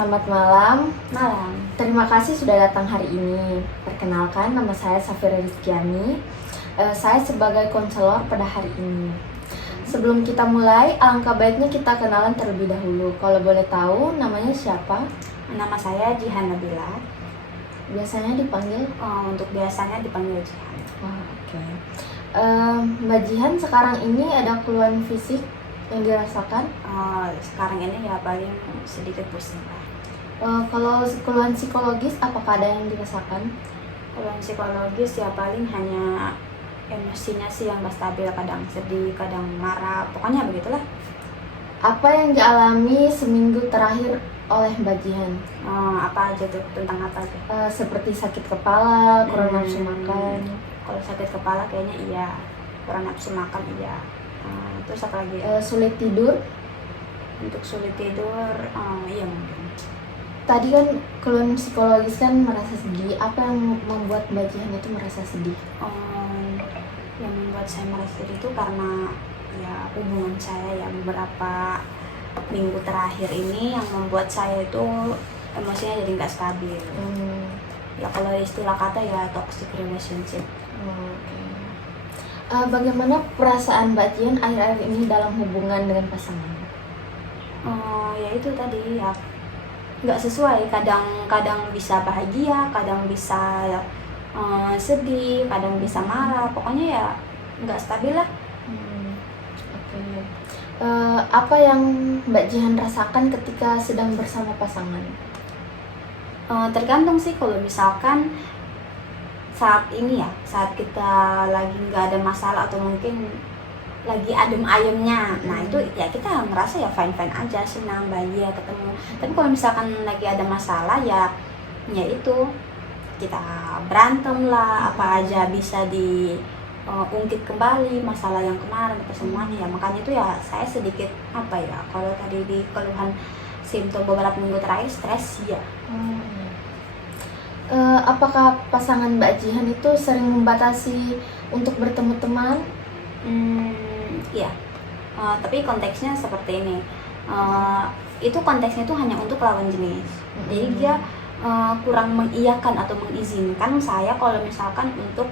Selamat malam. Malam. Terima kasih sudah datang hari ini. Perkenalkan, nama saya Safira Rizkyani. Saya sebagai konselor pada hari ini. Sebelum kita mulai, alangkah baiknya kita kenalan terlebih dahulu. Kalau boleh tahu, namanya siapa? Nama saya Jihan Nabila. Biasanya dipanggil? Untuk biasanya dipanggil Jihan. Oke. Mbak Jihan, sekarang ini ada keluhan fisik yang dirasakan? Sekarang ini ya paling sedikit pusing lah. Kalau keluhan psikologis, apakah ada yang dirasakan? Kalau psikologis ya paling hanya emosinya sih yang gak stabil, kadang sedih, kadang marah, pokoknya begitulah. Apa yang dialami seminggu terakhir oleh Mbak Jihan? Apa aja tuh, tentang apa aja? Seperti sakit kepala, kurang nafsu makan. Kalau sakit kepala kayaknya iya, kurang nafsu makan iya. Terus apa lagi? Sulit tidur. Untuk sulit tidur, iya mungkin. Tadi kan keluhan psikologis kan merasa sedih. Apa yang membuat Mbak Jihan itu merasa sedih? Yang membuat saya merasa sedih itu karena ya hubungan saya ya beberapa minggu terakhir ini yang membuat saya itu emosinya jadi nggak stabil. Ya kalau istilah kata ya toxic relationship. Bagaimana perasaan Mbak Jihan akhir-akhir ini dalam hubungan dengan pasangan? Ya itu tadi ya nggak sesuai, kadang bisa bahagia, kadang bisa sedih, kadang bisa marah, pokoknya ya nggak stabil lah. Apa yang Mbak Jihan rasakan ketika sedang bersama pasangan? Tergantung sih, kalau misalkan saat ini ya, saat kita lagi nggak ada masalah atau mungkin lagi adem ayemnya, nah itu ya kita ngerasa ya fine aja, senang, bahagia, ketemu. Tapi kalau misalkan lagi ada masalah ya itu kita berantem lah, apa aja bisa diungkit kembali masalah yang kemarin atau semuanya ya. Makanya itu ya saya sedikit apa ya, kalau tadi di keluhan simptom beberapa minggu terakhir stres ya. Apakah pasangan Mbak Jihan itu sering membatasi untuk bertemu teman? Iya, tapi konteksnya seperti ini. Itu konteksnya itu hanya untuk lawan jenis. Jadi dia kurang mengiyakan atau mengizinkan saya kalau misalkan untuk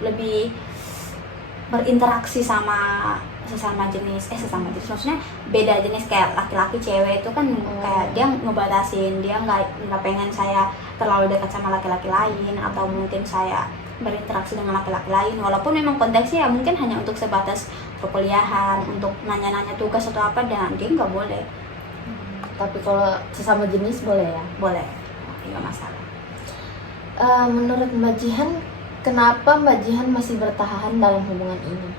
lebih berinteraksi sama sesama jenis, maksudnya beda jenis, kayak laki-laki cewek itu kan kayak dia ngebatasin, dia nggak pengen saya terlalu dekat sama laki-laki lain, atau mungkin saya berinteraksi dengan laki-laki lain, walaupun memang konteksnya ya mungkin hanya untuk sebatas perkuliahan, untuk nanya-nanya tugas atau apa, dan dia nggak boleh. Tapi kalau sesama jenis boleh ya? Boleh, nggak masalah. Menurut Mbak Jihan, kenapa Mbak Jihan masih bertahan dalam hubungan ini?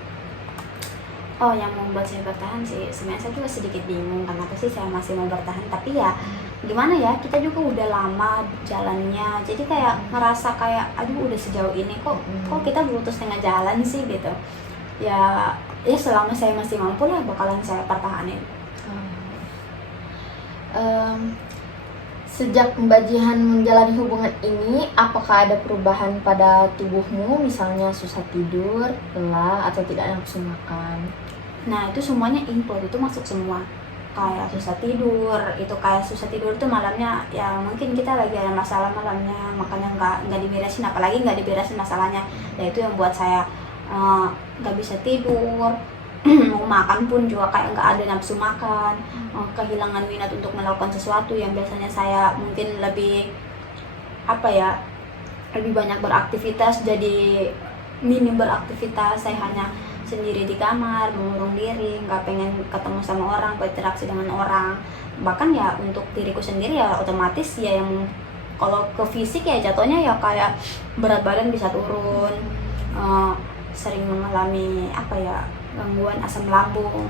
Yang membuat saya bertahan sih, sebenarnya saya juga sedikit bingung kenapa sih saya masih mau bertahan. Tapi ya gimana ya, kita juga udah lama jalannya, jadi kayak ngerasa kayak aduh udah sejauh ini kok kita putus tengah jalan sih gitu. Ya selama saya masih mampu lah bakalan saya pertahanin. Sejak Mbak Jihan menjalani hubungan ini, apakah ada perubahan pada tubuhmu, misalnya susah tidur, lelah, atau tidak nafsu makan? Nah itu semuanya input, itu masuk semua. Kayak susah tidur, itu malamnya ya mungkin kita lagi ada masalah malamnya, makanya nggak diberesin, apalagi nggak diberesin masalahnya. Nah itu yang buat saya nggak bisa tidur. Mau makan pun juga kayak nggak ada nafsu makan, kehilangan minat untuk melakukan sesuatu yang biasanya saya mungkin lebih banyak beraktivitas, jadi minim beraktivitas. Saya hanya sendiri di kamar, mengurung diri, nggak pengen ketemu sama orang, berinteraksi dengan orang. Bahkan ya untuk diriku sendiri ya otomatis ya, yang kalau ke fisik ya jatuhnya ya kayak berat badan bisa turun, sering mengalami gangguan asam lambung.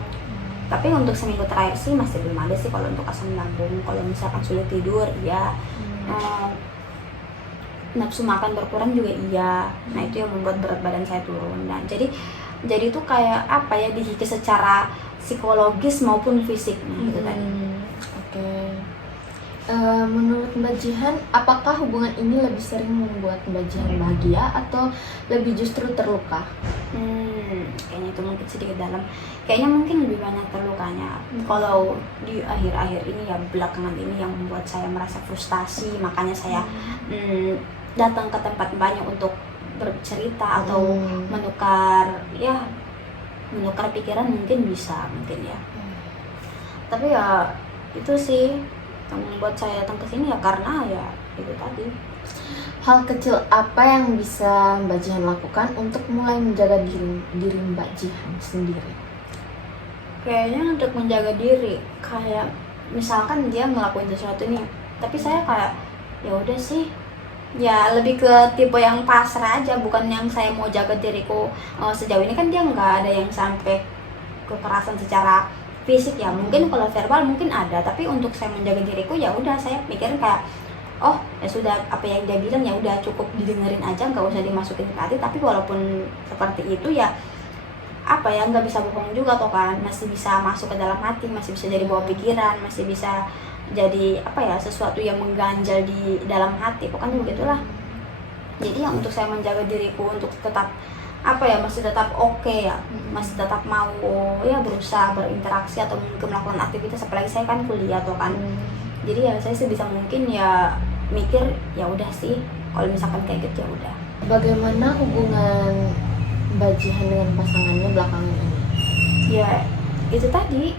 Tapi untuk seminggu terakhir sih masih belum ada sih kalau untuk asam lambung. Kalau misalkan sulit tidur ya, nafsu makan berkurang juga iya. Nah itu yang membuat berat badan saya turun. Nah jadi itu kayak dihikis secara psikologis maupun fisik gitu tadi. Menurut Mbak Jihan, apakah hubungan ini lebih sering membuat Mbak Jihan bahagia atau lebih justru terluka? Kayaknya itu mungkin sedikit dalam, kayaknya mungkin lebih banyak terlukanya. Kalau di akhir-akhir ini ya, belakangan ini yang membuat saya merasa frustasi, makanya saya datang ke tempat banyak untuk bercerita atau menukar pikiran, mungkin bisa, mungkin ya. Tapi ya itu sih yang membuat saya datang ke sini ya, karena ya itu tadi. Hal kecil apa yang bisa Mbak Jihan lakukan untuk mulai menjaga diri Mbak Jihan sendiri? Kayaknya untuk menjaga diri, kayak misalkan dia ngelakuin sesuatu nih, tapi saya kayak ya udah sih, ya lebih ke tipe yang pasrah aja, bukan yang saya mau jaga diriku. Sejauh ini kan dia nggak ada yang sampai kekerasan secara fisik ya, mungkin kalau verbal mungkin ada, tapi untuk saya menjaga diriku ya udah, saya pikirin kayak oh ya sudah, apa yang dia bilang ya udah cukup didengerin aja, nggak usah dimasukin ke hati. Tapi walaupun seperti itu ya apa ya, nggak bisa bohong juga toh kan, masih bisa masuk ke dalam hati, masih bisa jadi bawa pikiran, masih bisa jadi apa ya, sesuatu yang mengganjal di dalam hati, pokoknya begitulah. Jadi yang untuk saya menjaga diriku untuk tetap apa ya, masih tetap oke ya, masih tetap mau ya berusaha berinteraksi atau mungkin melakukan aktivitas, apalagi saya kan kuliah tuh kan. Jadi ya saya sebisa mungkin ya mikir ya udah sih, kalau misalkan kayak gitu ya udah. Bagaimana hubungan Mbak Jihan dengan pasangannya belakangan ini? Ya itu tadi,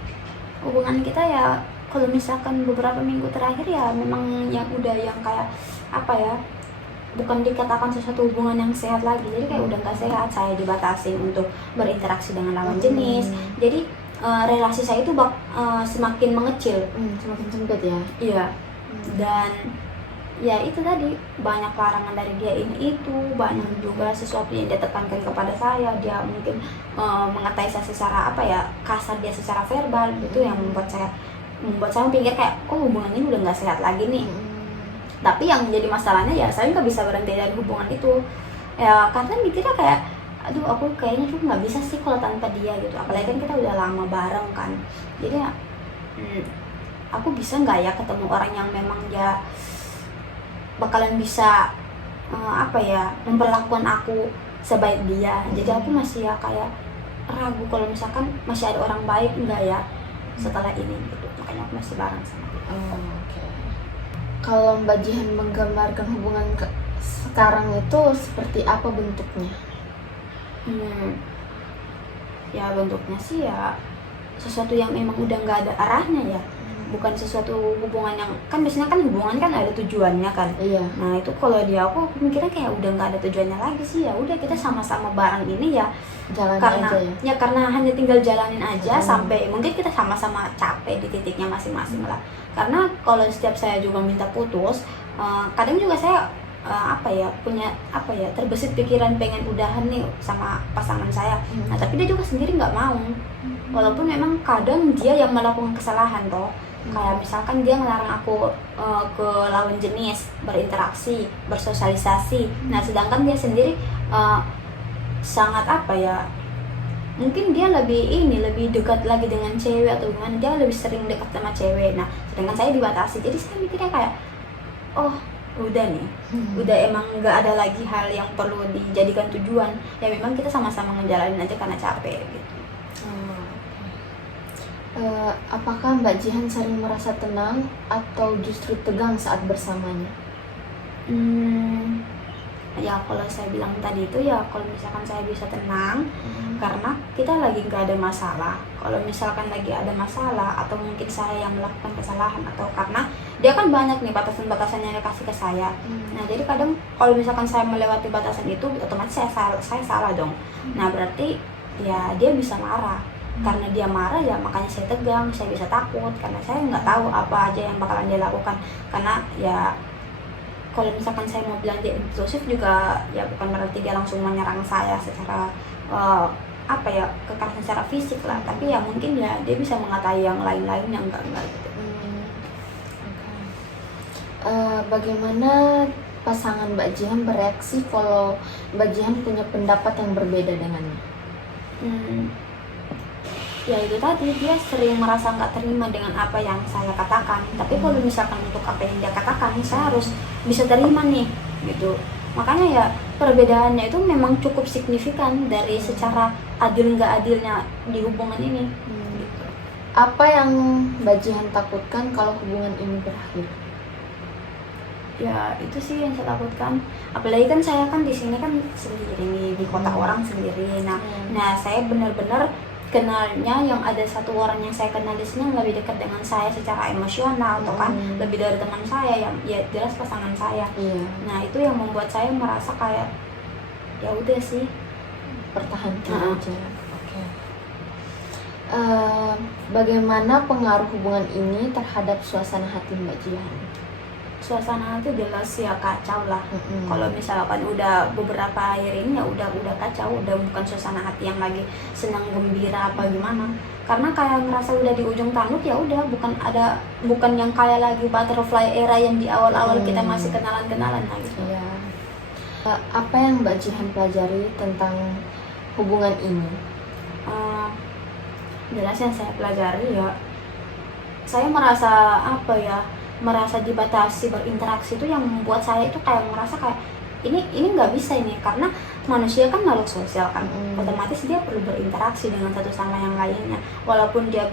hubungan kita ya kalau misalkan beberapa minggu terakhir ya memang yang udah yang kayak apa ya, bukan dikatakan sesuatu hubungan yang sehat lagi, jadi kayak udah nggak sehat. Saya dibatasi untuk berinteraksi dengan lawan jenis, jadi relasi saya itu semakin mengecil, semakin sempit ya. iya. Dan ya itu tadi, banyak larangan dari dia, ini itu banyak juga sesuatu yang dia tekankan kepada saya. Dia mungkin mengatai saya secara apa ya, kasar, dia secara verbal, itu yang membuat saya pikir kayak oh hubungan ini udah nggak sehat lagi nih. Tapi yang jadi masalahnya ya saya nggak bisa berhenti dari hubungan itu ya, karena mikirnya kayak aduh, aku kayaknya tuh nggak bisa sih kalau tanpa dia gitu, apalagi kan kita udah lama bareng kan. Jadi ya aku bisa nggak ya ketemu orang yang memang dia bakalan bisa apa ya, memperlakukan aku sebaik dia. Jadi aku masih ya kayak ragu kalau misalkan masih ada orang baik enggak ya setelah ini gitu, makanya aku masih bareng sama dia. Okay. Kalau Mbak Jihan menggambarkan hubungan sekarang itu seperti apa bentuknya? Ya bentuknya sih ya sesuatu yang memang udah nggak ada arahnya ya, bukan sesuatu hubungan yang kan biasanya kan hubungan kan ada tujuannya kan. Iya. Nah itu kalau dia, aku mikirnya kayak udah nggak ada tujuannya lagi sih, ya udah kita sama-sama bareng ini ya Jalanin karena aja ya? karena hanya tinggal jalanin aja sampai mungkin kita sama-sama capek di titiknya masing-masing lah. Karena kalau setiap saya juga minta putus, kadang juga saya apa ya, punya apa ya, terbesit pikiran pengen udahan nih sama pasangan saya. Nah tapi dia juga sendiri nggak mau, walaupun memang kadang dia yang melakukan kesalahan toh. Kayak misalkan dia ngelarang aku ke lawan jenis, berinteraksi, bersosialisasi. Nah sedangkan dia sendiri sangat apa ya, mungkin dia lebih dekat lagi dengan cewek atau gimana, dia lebih sering dekat sama cewek. Nah sedangkan saya dibatasi, jadi saya mikirnya kayak oh udah nih, udah emang nggak ada lagi hal yang perlu dijadikan tujuan, ya memang kita sama-sama ngejalanin aja karena capek gitu. Apakah Mbak Jihan sering merasa tenang atau justru tegang saat bersamanya? Ya kalau saya bilang tadi itu ya, kalau misalkan saya bisa tenang karena kita lagi nggak ada masalah. Kalau misalkan lagi ada masalah atau mungkin saya yang melakukan kesalahan, atau karena dia kan banyak nih batasan-batasan yang dia kasih ke saya. Nah jadi kadang kalau misalkan saya melewati batasan itu, otomatis saya salah dong. Nah berarti ya dia bisa marah. Karena dia marah ya makanya saya tegang, saya bisa takut karena saya nggak tahu apa aja yang bakalan dia lakukan. Karena ya kalau misalkan saya mau bilang dia impulsif juga ya bukan berarti dia langsung menyerang saya secara apa ya, kekerasan secara fisik lah, tapi ya mungkin ya dia bisa mengatai yang lain-lain yang enggak gitu. Bagaimana pasangan Mbak Jihan bereaksi kalau Mbak Jihan punya pendapat yang berbeda dengannya? Ya itu tadi, dia sering merasa nggak terima dengan apa yang saya katakan. Tapi kalau misalkan untuk apa yang dia katakan, saya harus bisa terima nih, gitu. Makanya ya perbedaannya itu memang cukup signifikan dari secara adil nggak adilnya di hubungan ini. Gitu. Apa yang Mbak Jihan takutkan kalau hubungan ini berakhir? Ya itu sih yang saya takutkan, apalagi kan saya kan di sini kan sendiri nih, di kota orang sendiri. Nah saya benar-benar kenalnya yang ada satu orang yang saya kenal di sini yang lebih dekat dengan saya secara emosional, atau kan lebih dari teman saya yang ya jelas pasangan saya. Nah itu yang membuat saya merasa kayak ya udah sih, pertahankan aja. Oke. Bagaimana pengaruh hubungan ini terhadap suasana hati Mbak Jihan? Suasana itu jelas ya kacau lah. Kalau misalkan udah beberapa akhir ini ya udah kacau, udah bukan suasana hati yang lagi senang gembira apa gimana. Karena kayak ngerasa udah di ujung tanduk, ya udah bukan yang kayak lagi butterfly era yang di awal-awal kita masih kenalan-kenalan lah gitu. Iya. Apa yang Mbak Jihan pelajari tentang hubungan ini? Jelas yang saya pelajari ya, saya merasa merasa dibatasi berinteraksi itu yang membuat saya itu kayak merasa kayak ini nggak bisa ini, karena manusia kan makhluk sosial kan, otomatis dia perlu berinteraksi dengan satu sama yang lainnya, walaupun dia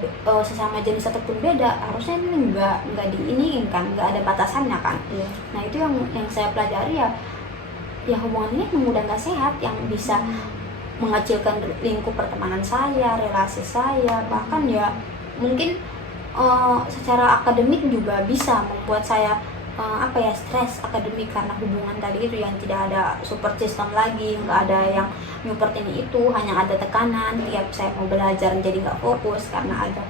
sesama jenis ataupun beda, harusnya ini nggak diinginkan, nggak ada batasannya kan. Nah itu yang saya pelajari ya hubungan ini memang udah nggak sehat, yang bisa mengecilkan lingkup pertemanan saya, relasi saya, bahkan ya mungkin secara akademik juga bisa membuat saya stres akademik, karena hubungan tadi itu yang tidak ada support system lagi, nggak ada yang nyupertin itu, hanya ada tekanan tiap saya mau belajar jadi nggak fokus karena ada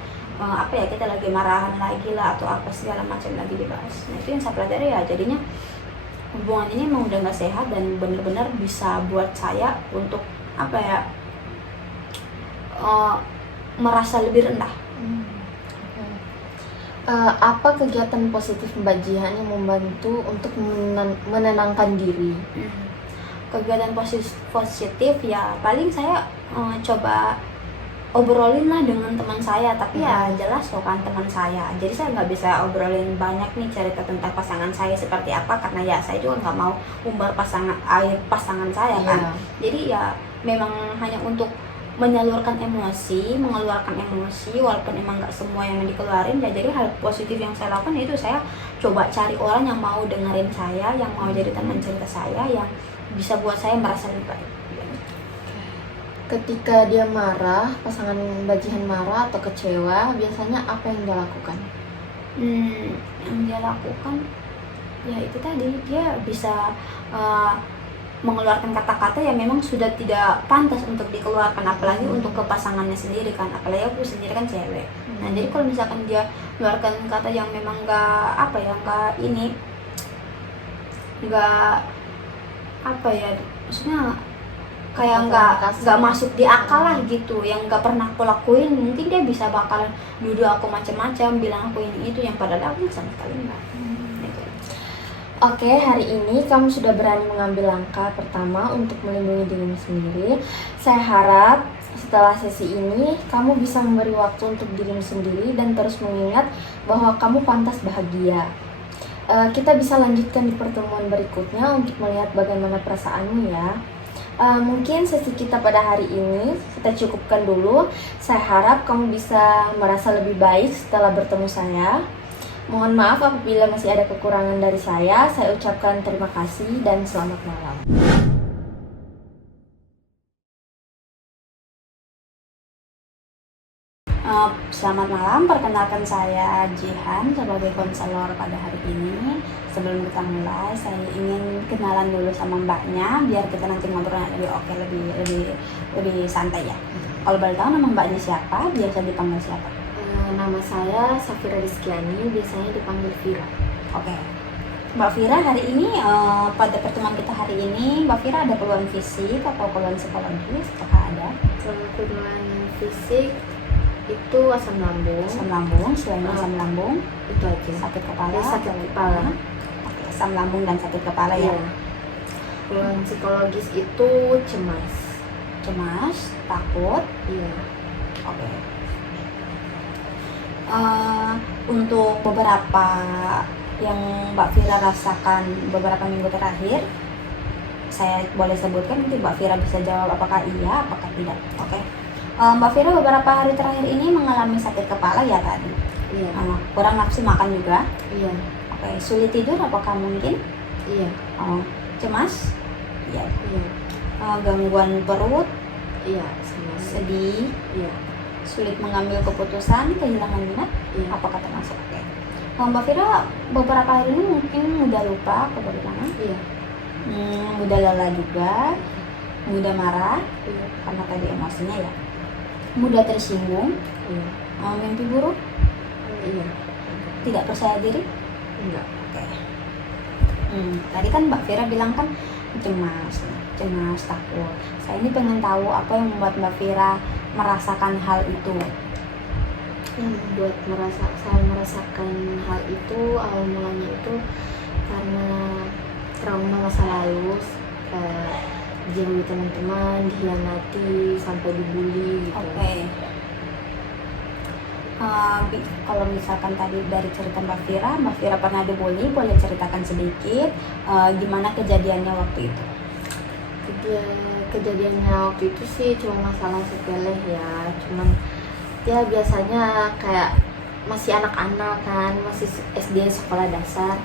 kita lagi marahan lagi lah atau apa segala macam lagi dibahas. Nah itu yang saya pelajari ya, jadinya hubungan ini memang udah nggak sehat dan benar-benar bisa buat saya untuk merasa lebih rendah. Apa kegiatan positif Mbak Jihan yang membantu untuk menenangkan diri? Kegiatan positif ya paling saya coba obrolin lah dengan teman saya, tapi ya jelas loh kan teman saya, jadi saya nggak bisa obrolin banyak nih cerita tentang pasangan saya seperti apa, karena ya saya juga nggak mau umbar pasangan saya kan. Jadi ya memang hanya untuk mengeluarkan emosi, walaupun emang nggak semua yang dikeluarin ya. Jadi hal positif yang saya lakukan yaitu saya coba cari orang yang mau dengerin saya, yang mau jadi teman cerita saya, yang bisa buat saya merasa lebih baik. Ketika dia marah, pasangan Mbak Jihan marah atau kecewa, biasanya apa yang dia lakukan? Yang dia lakukan ya itu tadi, dia bisa mengeluarkan kata-kata yang memang sudah tidak pantas untuk dikeluarkan, apalagi untuk ke pasangannya sendiri kan, apalagi aku sendiri kan cewek. Nah jadi kalau misalkan dia mengeluarkan kata yang memang maksudnya kayak nggak masuk di akal lah gitu, yang nggak pernah aku lakuin, mungkin dia bisa bakalan nuduh aku macam-macam, bilang aku ini itu yang padahal aku sama sekali enggak. Oke, hari ini kamu sudah berani mengambil langkah pertama untuk melindungi dirimu sendiri. Saya harap setelah sesi ini kamu bisa memberi waktu untuk dirimu sendiri dan terus mengingat bahwa kamu pantas bahagia. Kita bisa lanjutkan di pertemuan berikutnya untuk melihat bagaimana perasaanmu ya. Mungkin sesi kita pada hari ini kita cukupkan dulu. Saya harap kamu bisa merasa lebih baik setelah bertemu saya. Mohon maaf apabila masih ada kekurangan dari saya. Saya ucapkan terima kasih dan selamat malam. Selamat malam, perkenalkan saya Jihan sebagai konselor pada hari ini. Sebelum kita mulai, saya ingin kenalan dulu sama mbaknya biar kita nanti ngobrolnya lebih santai ya. Kalau boleh tahu nama mbaknya siapa? Biasa dipanggil siapa? Nama saya Safira Rizkiani, biasanya dipanggil Vira. Oke. Mbak Vira, hari ini pada pertemuan kita hari ini, Mbak Vira ada keluhan fisik atau keluhan psikologis? Apakah ada? Keluhan fisik itu asam lambung. Selain asam lambung itu aja. Sakit kepala. Oke, asam lambung dan sakit kepala ya. Keluhan psikologis itu cemas, takut. Iya. Oke. Untuk beberapa yang Mbak Vira rasakan beberapa minggu terakhir, saya boleh sebutkan, nanti Mbak Vira bisa jawab apakah iya, apakah tidak. Oke. Mbak Vira beberapa hari terakhir ini mengalami sakit kepala ya tadi. Iya. Kurang nafsu makan juga. Iya. Oke. Sulit tidur apakah mungkin? Iya. Cemas? Iya. Iya. Gangguan perut? Iya. Sama. Sedih? Iya. Sulit mengambil keputusan? Kehilangan minat? Iya. Apakah termasuk? Oke. Mbak Vira beberapa hari ini mungkin mudah lupa atau bagaimana? Iya. Mudah lelah juga, mudah marah Iya. karena tadi emosinya ya, mudah tersinggung, Iya. mimpi buruk, Iya. tidak percaya diri. Enggak. Oke. Tadi kan Mbak Vira bilang kan cemas, takut. Saya ini pengen tahu apa yang membuat Mbak Vira merasakan hal itu. Yang membuat saya merasakan hal itu awal mulanya itu karena trauma masa lalu, kayak dijauhi teman-teman, dikhianati, sampai dibully gitu. Oke. Kalau misalkan tadi dari cerita Mbak Vira pernah dibully, boleh ceritakan sedikit gimana kejadiannya waktu itu? Kejadiannya waktu itu sih cuma masalah sepele ya, cuman ya biasanya kayak masih anak-anak kan, masih SD sekolah dasar,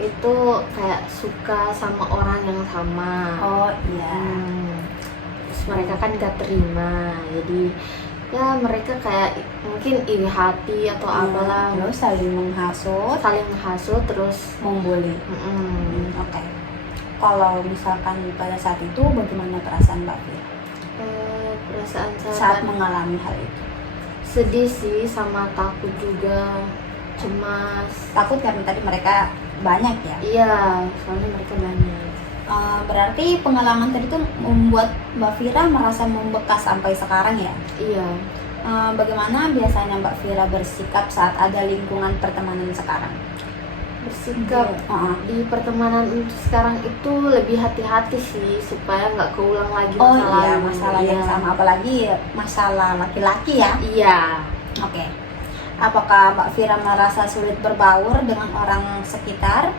itu kayak suka sama orang yang sama. Oh iya. Terus mereka kan gak terima, jadi ya mereka kayak mungkin iri hati atau apalah, Terus saling menghasut, terus membuli. Oke. Kalau misalkan pada saat itu bagaimana perasaan Mbak Vira perasaan saya saat mengalami hal itu? sedih sih, sama takut juga, cemas. Takut karena tadi mereka banyak ya? Iya, soalnya mereka banyak. Berarti pengalaman tadi tuh membuat Mbak Vira merasa membekas sampai sekarang ya? Iya. Bagaimana biasanya Mbak Vira bersikap saat ada lingkungan pertemanan sekarang? Bersikap di pertemanan itu sekarang itu lebih hati-hati sih, supaya nggak keulang lagi masalah yang sama, apalagi masalah laki-laki ya? Iya. Oke. Apakah Mbak Vira merasa sulit berbaur dengan orang sekitar?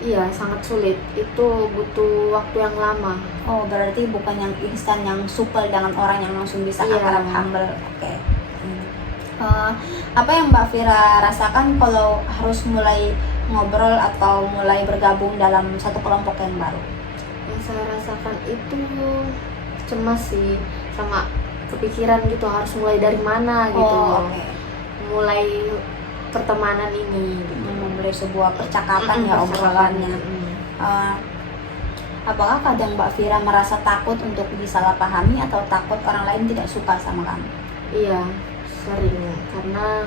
Iya, sangat sulit. Itu butuh waktu yang lama. Oh, berarti bukan yang instan, yang supel dengan orang yang langsung bisa Iya. akrab, humble. Oke. Apa yang Mbak Vira rasakan kalau harus mulai ngobrol atau mulai bergabung dalam satu kelompok yang baru? Yang saya rasakan itu cemas sih, sama kepikiran gitu, harus mulai dari mana gitu. Oke. Mulai pertemanan ini gitu. Memulai sebuah percakapan ya, obrolannya. Apakah kadang Mbak Vira merasa takut untuk disalahpahami atau takut orang lain tidak suka sama kamu? Iya, sering, karena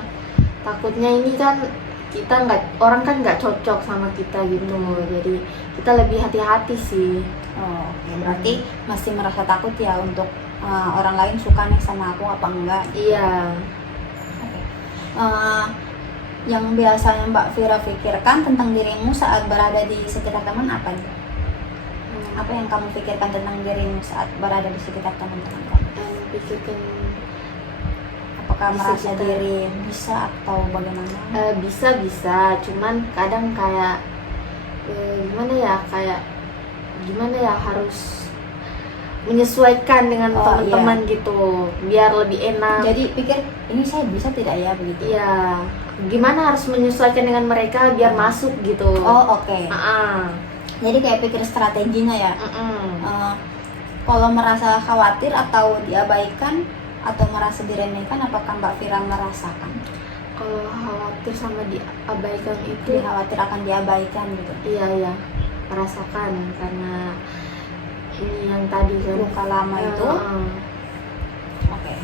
takutnya ini kan orang kan nggak cocok sama kita gitu, jadi kita lebih hati-hati sih. Oke. Berarti masih merasa takut ya untuk orang lain suka nih sama aku apa enggak? Iya. Oke. Yang biasanya Mbak Vira pikirkan tentang dirimu saat berada di sekitar teman apa nih? Apa yang kamu pikirkan tentang dirimu saat berada di sekitar teman-teman kamu? Pikirkan Apakah merasa diri bisa atau bagaimana? Bisa, cuman kadang kayak gimana ya, harus menyesuaikan dengan teman-teman gitu, biar lebih enak. Jadi pikir ini saya bisa tidak ya begitu? Iya, gimana harus menyesuaikan dengan mereka biar masuk gitu. Oke. Jadi kayak pikir strateginya ya. Kalau merasa khawatir atau diabaikan atau merasa diremehkan, apakah Mbak Vira merasakan? Kalau khawatir sama diabaikan itu, khawatir akan diabaikan gitu? Iya, merasakan, karena ini yang tadi kan luka lama itu. Oke.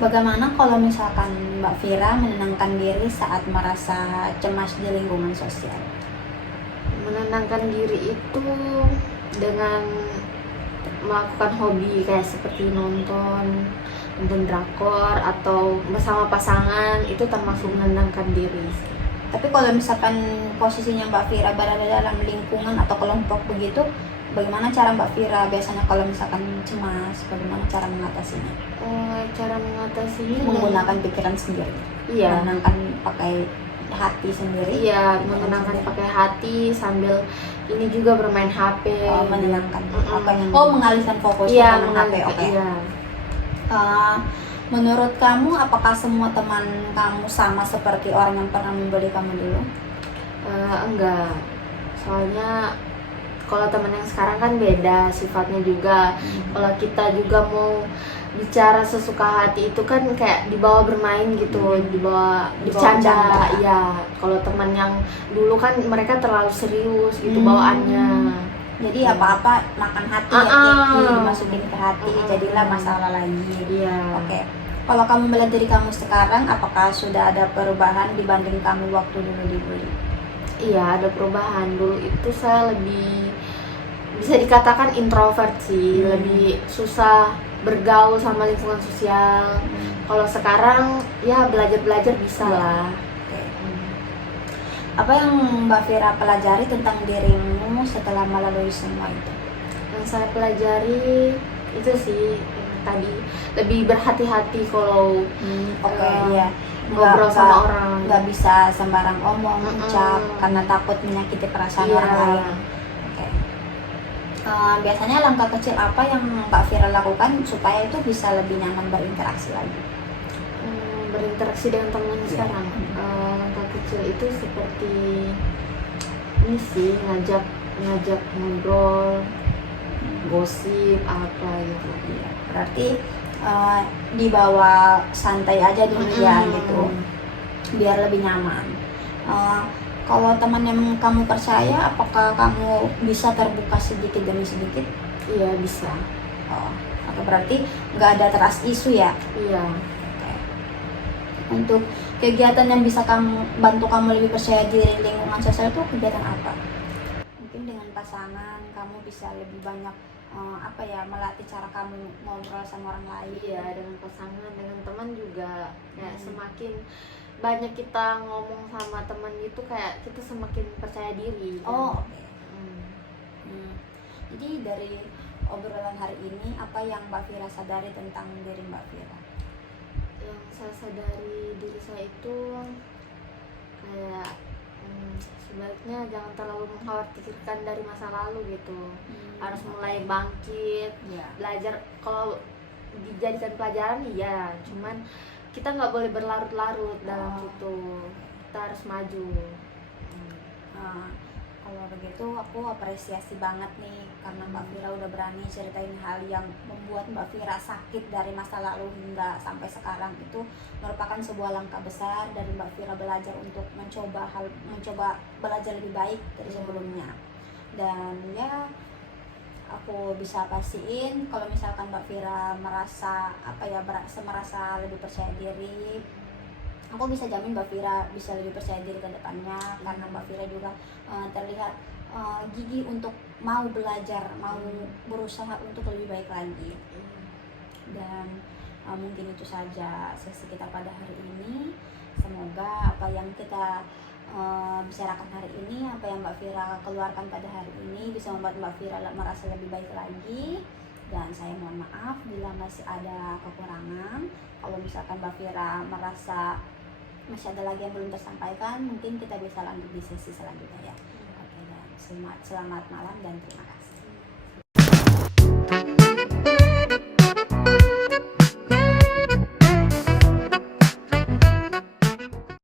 Bagaimana kalau misalkan Mbak Vira menenangkan diri saat merasa cemas di lingkungan sosial? Menenangkan diri itu dengan melakukan hobi kayak seperti nonton drakor atau bersama pasangan, itu termasuk menenangkan diri. Tapi kalau misalkan posisinya Mbak Vira berada dalam lingkungan atau kelompok begitu, bagaimana cara Mbak Vira biasanya kalau misalkan cemas, bagaimana cara mengatasinya? Cara mengatasinya menggunakan pikiran sendiri. Iya. Menenangkan pakai hati sendiri. Iya, menenangkan pakai hati sambil ini juga bermain HP. Oh, menenangkan. Oke. Mm-mm. Oh, mengalihkan fokus Iya, dengan HP. Oke. Iya. Menurut kamu, apakah semua teman kamu sama seperti orang yang pernah membeli kamu dulu? Enggak. Soalnya kalau teman yang sekarang kan beda sifatnya juga. Kalau kita juga mau bicara sesuka hati itu kan kayak dibawa bermain gitu, dibawa bercanda. Iya. Kalau teman yang dulu kan mereka terlalu serius gitu bawaannya. Jadi apa-apa makan hati ya, keki dimasukin ke hati, jadilah masalah lagi. Iya. Oke. Kalau kamu melihat diri kamu sekarang, apakah sudah ada perubahan dibanding kamu waktu dulu dibully? Iya, ada perubahan. Dulu itu saya lebih bisa dikatakan introvert sih, lebih susah bergaul sama lingkungan sosial. Kalau sekarang ya belajar bisa lah. Oke. Apa yang Mbak Fira pelajari tentang dirimu setelah melalui semua itu? Yang saya pelajari itu sih yang tadi, lebih berhati-hati kalau iya. ngobrol sama orang. Nggak bisa sembarang omong, ucap karena takut menyakiti perasaan orang lain. Oke. Biasanya langkah kecil apa yang Mbak Fira lakukan supaya itu bisa lebih nyaman berinteraksi lagi? Berinteraksi dengan teman sekarang. Langkah kecil itu seperti ini sih, ngajak ngobrol, gosip apa gitu. Iya, berarti dibawa santai aja dulu ya gitu, biar lebih nyaman. Kalau teman yang kamu percaya, apakah kamu bisa terbuka sedikit demi sedikit? Iya, bisa. Oke, berarti nggak ada trust issue ya? Iya. Oke. Untuk kegiatan yang bisa bantu kamu lebih percaya diri lingkungan sosial itu kegiatan apa? Mungkin dengan pasangan kamu bisa lebih banyak melatih cara kamu ngobrol sama orang lain. Iya, dengan pasangan, dengan teman juga kayak semakin banyak kita ngomong sama teman itu kayak kita semakin percaya diri. Oke. Jadi dari obrolan hari ini, apa yang Mbak Fira sadari tentang diri Mbak Fira? Yang saya sadari diri saya itu kayak sebaiknya jangan terlalu mengkhawatirkan dari masa lalu gitu. Harus mulai bangkit, belajar. Kalau dijadikan pelajaran iya, cuman kita nggak boleh berlarut-larut dalam situ. Kita harus maju. Kalau begitu aku apresiasi banget nih karena Mbak Fira udah berani ceritain hal yang membuat Mbak Fira sakit dari masa lalu hingga sampai sekarang. Itu merupakan sebuah langkah besar dari Mbak Fira belajar untuk mencoba belajar lebih baik dari sebelumnya. Dan ya aku bisa pastiin kalau misalkan Mbak Fira merasa lebih percaya diri, aku bisa jamin Mbak Fira bisa lebih percaya diri ke depannya karena Mbak Fira juga terlihat gigih untuk mau belajar, mau berusaha untuk lebih baik lagi. Dan mungkin itu saja sesi kita pada hari ini. Semoga apa yang kita bicarakan hari ini, apa yang Mbak Fira keluarkan pada hari ini bisa membuat Mbak Fira merasa lebih baik lagi. Dan saya mohon maaf bila masih ada kekurangan. Kalau misalkan Mbak Fira merasa masih ada lagi yang belum tersampaikan, mungkin kita bisa lanjut di sesi selanjutnya ya. Oke, dan selamat malam dan terima kasih.